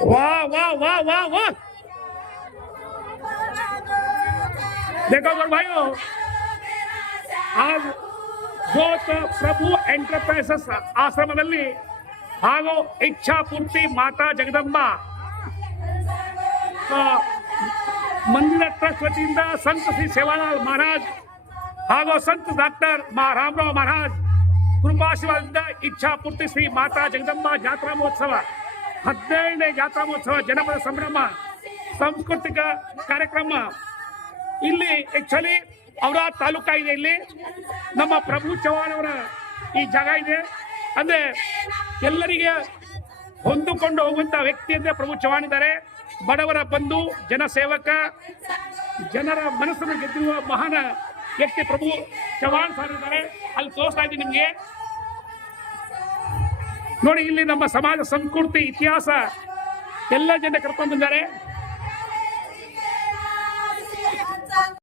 वाह वाह वाह वाह वाह। देखो गुरु भाइयों, आज जोत प्रभु ಎಂಟರ್ಪ್ರೈಸಸ್ ಆಶ್ರಮದಲ್ಲಿ ಹಾಗೂ ಇಚ್ಛಾಪೂರ್ತಿ ಮಾತಾ ಜಗದಂಬ ಮಂದಿರ ಟ್ರಸ್ಟ್ ವತಿಯಿಂದ ಸಂತ ಶ್ರೀ ಸೇವಾಲಾಲ್ ಮಹಾರಾಜ್ ಹಾಗೂ ಸಂತ ಡಾಕ್ಟರ್ ರಾಮರಾವ್ ಮಹಾರಾಜ್ ಕೃಪಾಶೀರ್ವಾದದಿಂದ ಇಚ್ಛಾಪೂರ್ತಿ ಶ್ರೀ ಮಾತಾ ಜಗದಂಬ ಜಾತ್ರಾ ಮಹೋತ್ಸವ 17ನೇ ಜಾತ್ರಾ ಮಹೋತ್ಸವ ಜನಪದ ಸಂಭ್ರಮ ಸಾಂಸ್ಕೃತಿಕ ಕಾರ್ಯಕ್ರಮ ಇಲ್ಲಿ ಆಕ್ಚುಲಿ ಅವರ ತಾಲೂಕಾ ಇದೆ. ಇಲ್ಲಿ ನಮ್ಮ ಪ್ರಭು ಚವ್ಹಾಣ್ ಅವರ ಈ ಜಾಗ ಇದೆ. ಅಂದ್ರೆ ಎಲ್ಲರಿಗೆ ಹೊಂದಿಕೊಂಡು ಹೋಗುವಂತ ವ್ಯಕ್ತಿ ಅಂದ್ರೆ ಪ್ರಭು ಚವ್ಹಾಣ್ ಇದ್ದಾರೆ. ಬಡವರ ಬಂಧು, ಜನಸೇವಕ, ಜನರ ಮನಸ್ಸನ್ನು ಗೆದ್ದಿರುವ ಮಹಾನ್ ವ್ಯಕ್ತಿ ಪ್ರಭು ಚವ್ಹಾಣ್ ಸರ್ ಇದ್ದಾರೆ. ಅಲ್ಲಿ ತೋರಿಸ್ತಾ ಇದ್ದೀನಿ ನಿಮಗೆ ನೋಡಿ. ಇಲ್ಲಿ ನಮ್ಮ ಸಮಾಜ ಸಂಸ್ಕೃತಿ ಇತಿಹಾಸ ಎಲ್ಲ ಜನ ಕರ್ಕೊಂಡು ಬಂದಿದ್ದಾರೆ.